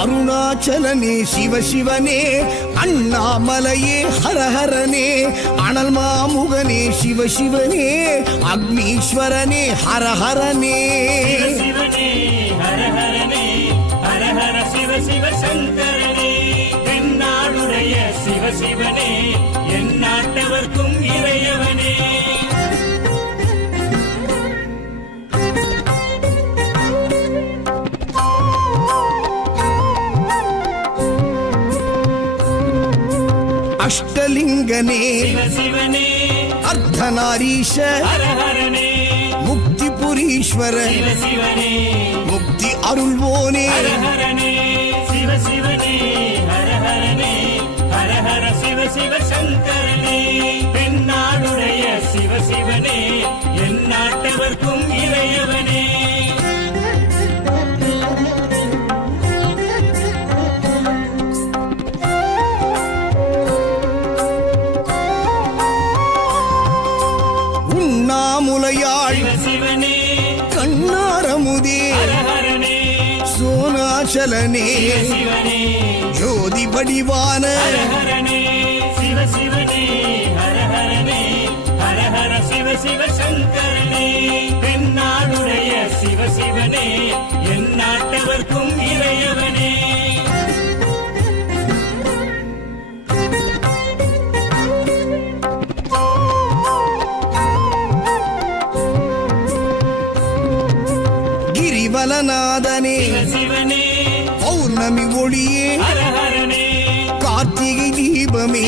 அருணாச்சலனே சிவசிவனே அண்ணாமலையே ஹரஹரனே அனல் மாமுகனே சிவ சிவனே அக்னீஸ்வரனே ஹரஹரனே. சிவ சிவ சங்கரனே. தென்னாடுடைய சிவ சிவனே என் நாட்டவர்க்கும் இறை அஷ்டலிங்கனே. அர்த்தநாரீஷ. சிவ சிவனே முக்தி அருள்வோனே. சிவ சிவ சிவ சங்கரனே. சங்கரனே. தென்னாடுடைய சிவ சிவனே என் நாட்டவர்க்கும் கிரிவலநாதனே சிவ சிவனே பௌர்ணமி ஒளியே. கார்த்திகை தீபமே.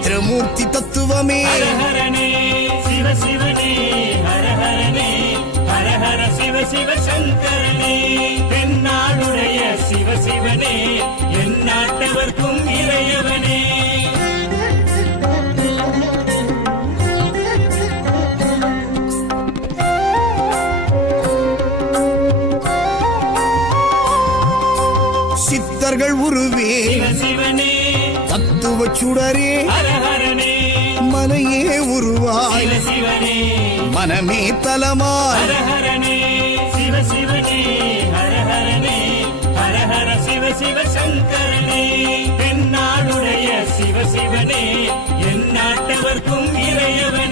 திரமூர்த்தி தத்துவமே. சிவ சங்கரனே. தென்னாடுடைய சிவ சிவனே என் நாட்டவர்க்கும் இறையவனே சிவனே தத்துவ சுடரே ஹர ஹரனே மனையே உருவாய். சிவ சிவனே. மனமே தலமாய். ஹர ஹரனே சிவ சிவனே. சிவ சிவ சங்கரனே. தென்னாடுடைய சிவ இறையவனே.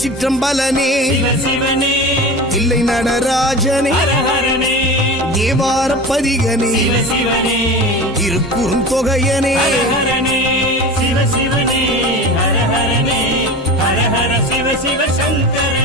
திருச்சிற்றம்பலனே தில்லை நடராஜனே. தேவார பதிகனே திருக்குறுந்தொகையனே சிவ சிவ சிவ சங்கரனே